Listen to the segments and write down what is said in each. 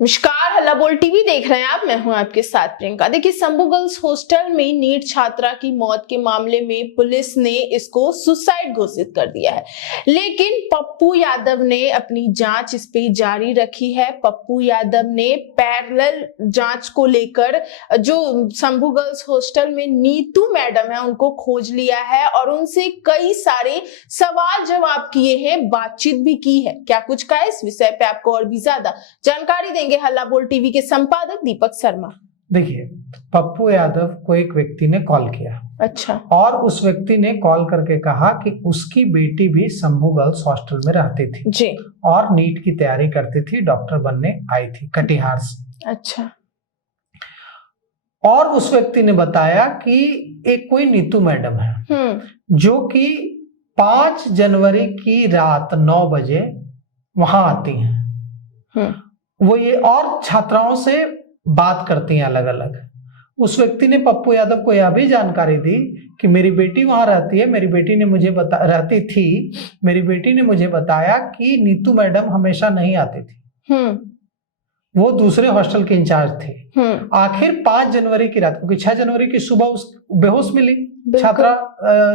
नमस्कार, हल्ला बोल टीवी देख रहे हैं आप। मैं हूं आपके साथ प्रियंका। देखिए, शंभू गर्ल्स हॉस्टल में नीट छात्रा की मौत के मामले में पुलिस ने इसको सुसाइड घोषित कर दिया है, लेकिन पप्पू यादव ने अपनी जांच इस पे जारी रखी है। पप्पू यादव ने पैरेलल जांच को लेकर जो शंभू गर्ल्स हॉस्टल में नीतू मैडम है उनको खोज लिया है और उनसे कई सारे सवाल जवाब किए हैं, बातचीत भी की है। क्या कुछ कहा इस विषय पे आपको और भी ज्यादा जानकारी देंगे हल्ला बोल टीवी के संपादक दीपक शर्मा। देखिए, पप्पू यादव को एक व्यक्ति ने कॉल किया। अच्छा। और उस व्यक्ति ने कॉल करके कहा कि उसकी बेटी भी शंभू गर्ल्स हॉस्टल में रहती थी जी, और नीट की तैयारी करती थी, डॉक्टर बनने आई थी कटिहार से। अच्छा। और उस व्यक्ति ने बताया कि एक कोई नीतू मैडम है जो कि 5 जनवरी की रात 9 बजे वहां आती हैं। वो ये और छात्राओं से बात करती हैं अलग अलग। उस व्यक्ति ने पप्पू यादव को यह भी जानकारी दी कि मेरी बेटी वहां रहती है, मेरी बेटी ने मुझे रहती थी, मेरी बेटी ने मुझे बताया कि नीतू मैडम हमेशा नहीं आती थी, वो दूसरे हॉस्टल के इंचार्ज थे। आखिर 5 जनवरी की रात, क्योंकि 6 जनवरी की सुबह उस बेहोश मिली छात्रा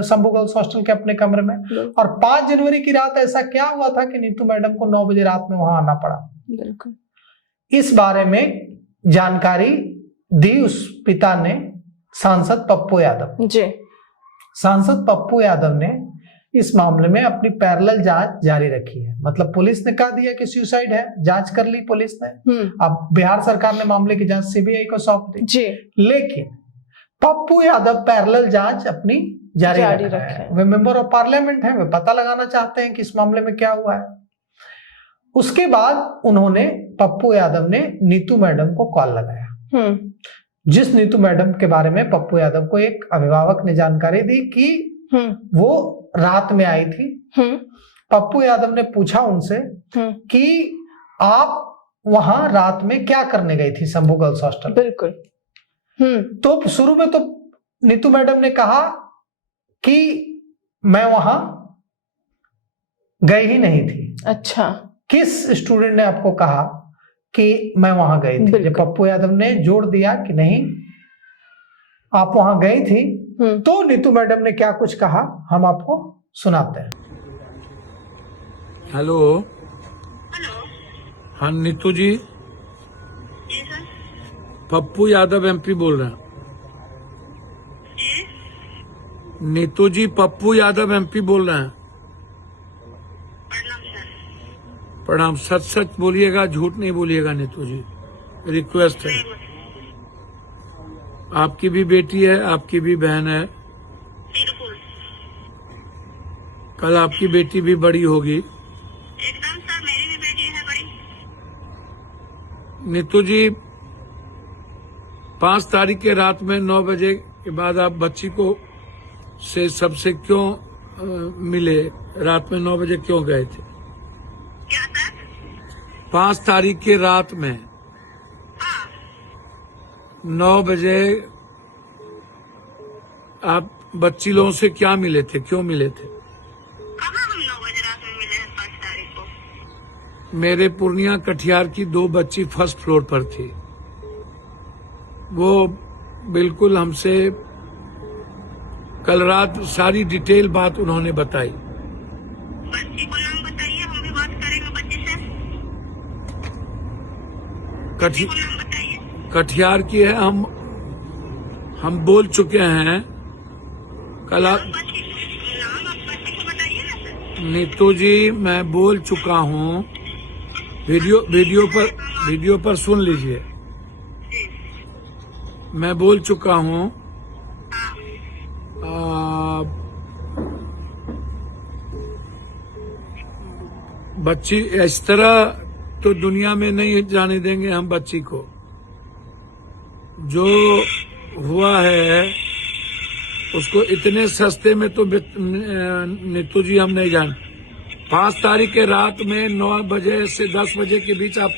शंभू गर्ल्स हॉस्टल के अपने कमरे में, और 5 जनवरी की रात ऐसा क्या हुआ था कि नीतू मैडम को 9 बजे रात में वहां आना पड़ा। बिल्कुल। इस बारे में जानकारी दी उस पिता ने सांसद पप्पू यादव जी। सांसद पप्पू यादव ने इस मामले में अपनी पैरेलल जांच जारी रखी है। मतलब पुलिस ने कह दिया कि सुसाइड है, जांच कर ली पुलिस ने। अब बिहार सरकार ने मामले की जांच सीबीआई को सौंप दी जी। लेकिन पप्पू यादव पैरेलल जांच अपनी जारी रख रहे हैं। वे मेंबर ऑफ पार्लियामेंट हैं, वे पता लगाना चाहते हैं कि इस मामले में क्या हुआ है। उसके बाद उन्होंने, पप्पू यादव ने नीतू मैडम को कॉल लगाया, जिस नीतू मैडम के बारे में पप्पू यादव को एक अभिभावक ने जानकारी दी कि वो रात में आई थी। पप्पू यादव ने पूछा उनसे कि आप वहां रात में क्या करने गई थी शंभू गर्ल्स हॉस्टल। बिल्कुल। तो शुरू में तो नीतू मैडम ने कहा कि मैं वहां गई ही नहीं थी। अच्छा। किस स्टूडेंट ने आपको कहा कि मैं वहां गई थी? जब पप्पू यादव ने जोड़ दिया कि नहीं आप वहां गई थी, तो नीतू मैडम ने क्या कुछ कहा हम आपको सुनाते हैं। हेलो। हाँ नीतू जी, पप्पू यादव एमपी बोल रहे हैं। नीतू जी, पप्पू यादव एमपी बोल रहे हैं। प्रणाम। सच सच बोलिएगा, झूठ नहीं बोलिएगा नीतू जी, रिक्वेस्ट है। आपकी भी बेटी है, आपकी भी बहन है, कल आपकी बेटी भी बड़ी होगी। एकदम सर, मेरी भी बेटी है बड़ी। नीतू जी, 5 तारीख के रात में 9 बजे के बाद आप बच्ची को से सबसे क्यों मिले? रात में 9 बजे क्यों गए थे? क्या सर? 5 तारीख की रात में 9 बजे आप बच्ची लोगों से क्या मिले थे, क्यों मिले थे? कहाँ हम 9 बजे रात में मिले हैं 5 तारीख को? मेरे पूर्णिया कटिहार की 2 बच्ची फर्स्ट फ्लोर पर थी। वो बिल्कुल हमसे कल रात सारी डिटेल बात उन्होंने बताई। बच्ची को नाम बताइए, हम भी बात करेंगे बच्ची से। बच्ची को नाम बताइए। कटिहार की है, हम बोल चुके हैं कल। नाम बच्ची को बताइए ना सर। नीतू जी, मैं बोल चुका हूँ, वीडियो पर सुन लीजिए। मैं बोल चुका हूँ, बच्ची इस तरह तो दुनिया में नहीं जाने देंगे हम बच्ची को। जो हुआ है उसको इतने सस्ते में तो नीतू जी हम नहीं जान। 5 तारीख के रात में 9 बजे से 10 बजे के बीच आप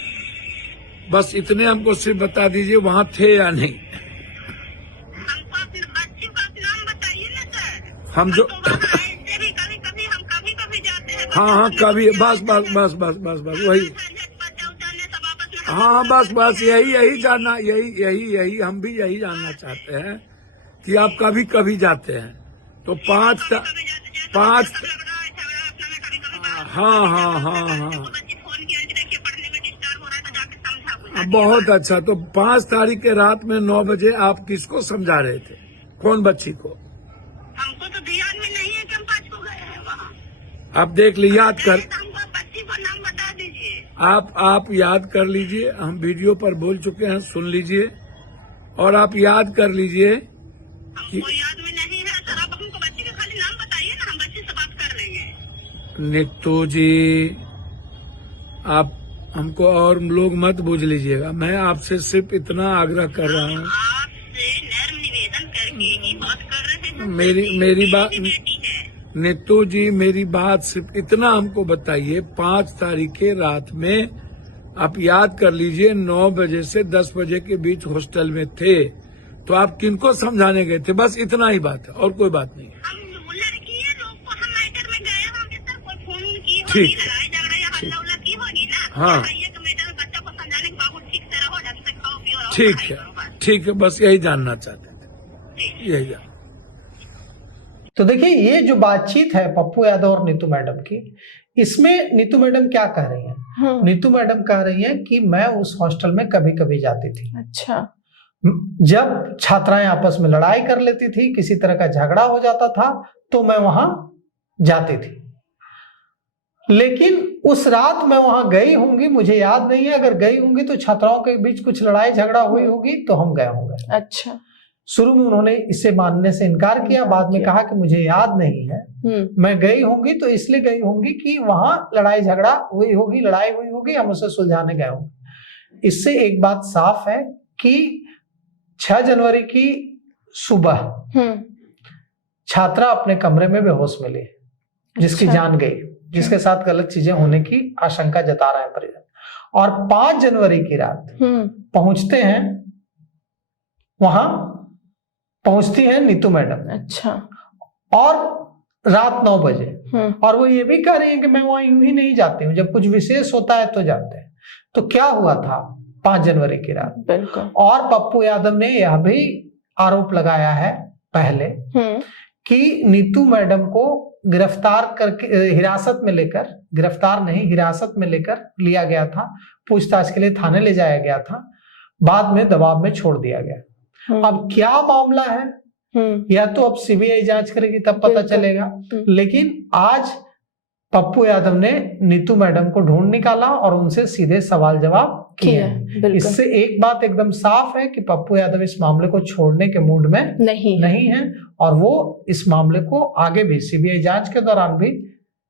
बस इतने हमको सिर्फ बता दीजिए वहां थे या नहीं। हमको अपने बच्ची का नाम बताइए ना सर। हम जो कभी हम कभी जाते हैं। हाँ कभी, बस वही। हाँ बस यही जानना, यही हम भी यही जानना चाहते हैं कि आप कभी कभी जाते हैं तो पाँच हाँ बहुत अच्छा। तो 5 तारीख के रात में 9 बजे आप किसको समझा रहे थे, कौन बच्ची को? हमको तो ध्यान में नहीं है कि हम 5 को गए हैं वहाँ। आप देख लीजिए, याद कर, हमको बच्ची को नाम बता दीजिए। आप याद कर लीजिए, हम वीडियो पर बोल चुके हैं, सुन लीजिए और आप याद कर लीजिए कि हमको याद में नहीं है सर। आप हमको बच्ची का खाली नाम बताइए ना, हम बच्ची से बात कर लेंगे। नित्तू जी, आप हमको और लोग मत बूझ लीजिएगा, मैं आपसे सिर्फ इतना आग्रह कर रहा हूँ। आपसे नर्म निवेदन करके ही बात कर रहे हैं। मेरी बात बेटी है। नित्तू जी, मेरी बात सिर्फ इतना हमको बताइए, 5 तारीख के रात में आप याद कर लीजिए 9 बजे से 10 बजे के बीच हॉस्टल में थे, तो आप किनको समझाने गए थे? बस इतना ही बात है और कोई बात नहीं है। हम लड़की है लोग को हम मैटर में गए होंगे सर, कोई फोन की होगी, ठीक। लड़ाई झगड़ा या हल्ला उल्ला की होगी ना। हाँ। ये तो मैटर में बच्चा को समझाने के बाबू ठीक से रहो, ढंग से खाओ पियो और ठीक पढ़ाई है, करो बस। ठीक है, बस यही जानना चाहते थे, यही जानना। तो देखिए, ये जो बातचीत है पप्पू यादव और नीतू मैडम की, इसमें नीतू मैडम क्या कह रही हैं? नीतू मैडम कह रही हैं कि मैं उस हॉस्टल में कभी कभी जाती थी। अच्छा। जब छात्राएं आपस में लड़ाई कर लेती थी, किसी तरह का झगड़ा हो जाता था, तो मैं वहां जाती थी। लेकिन उस रात मैं वहां गई होंगी, मुझे याद नहीं है। अगर गई होंगी तो छात्राओं के बीच कुछ लड़ाई झगड़ा हुई होगी तो हम गए होंगे। अच्छा। शुरू में उन्होंने इसे मानने से इनकार किया, बाद में कहा कि मुझे याद नहीं है, मैं गई होंगी तो इसलिए गई होंगी कि वहां लड़ाई झगड़ा हुई होगी, लड़ाई हुई होगी, हम उसे सुलझाने गए होंगे। इससे एक बात साफ है कि 6 जनवरी की सुबह छात्रा अपने कमरे में बेहोश मिली, जिसकी जान गई, जिसके साथ गलत चीजें होने की आशंका जता रहे हैं परिजन। और 5 जनवरी की रात पहुंचते हैं, वहां पहुंचती हैं नीतू मैडम। अच्छा। और रात 9 बजे, और वो ये भी कह रही है कि मैं वहां यूं ही नहीं जाती हूँ, जब कुछ विशेष होता है तो जाते हैं। तो क्या हुआ था 5 जनवरी की रात? बिल्कुल। और पप्पू यादव ने यह भी आरोप लगाया है पहले कि नीतू मैडम को गिरफ्तार करके हिरासत में लेकर, गिरफ्तार नहीं हिरासत में लेकर लिया गया था, पूछताछ के लिए थाने ले जाया गया था, बाद में दबाव में छोड़ दिया गया। अब क्या मामला है या तो अब सीबीआई जांच करेगी तब पता चलेगा। लेकिन आज पप्पू यादव ने नीतू मैडम को ढूंढ निकाला और उनसे सीधे सवाल जवाब किए। इससे एक बात एकदम साफ है कि पप्पू यादव इस मामले को छोड़ने के मूड में नहीं है और वो इस मामले को आगे भी सीबीआई जांच के दौरान भी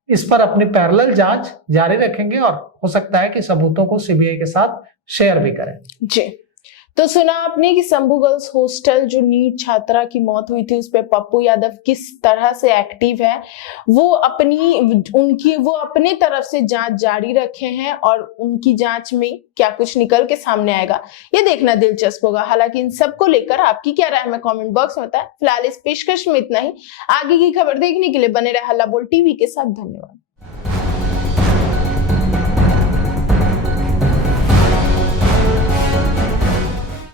इस पर अपनी पैरेलल जांच जारी रखेंगे और हो सकता है कि सबूतों को सीबीआई के साथ शेयर भी करें। जी, तो सुना आपने कि शंभू गर्ल्स हॉस्टल जो नीट छात्रा की मौत हुई थी उस पे पप्पू यादव किस तरह से एक्टिव है। वो अपने तरफ से जांच जारी रखे हैं और उनकी जांच में क्या कुछ निकल के सामने आएगा ये देखना दिलचस्प होगा। हालांकि इन सब को लेकर आपकी क्या राय हमें कमेंट बॉक्स में बताएं। फिलहाल इस पेशकश में इतना ही। आगे की खबर देखने के लिए बने रहे हल्ला बोल टीवी के साथ। धन्यवाद।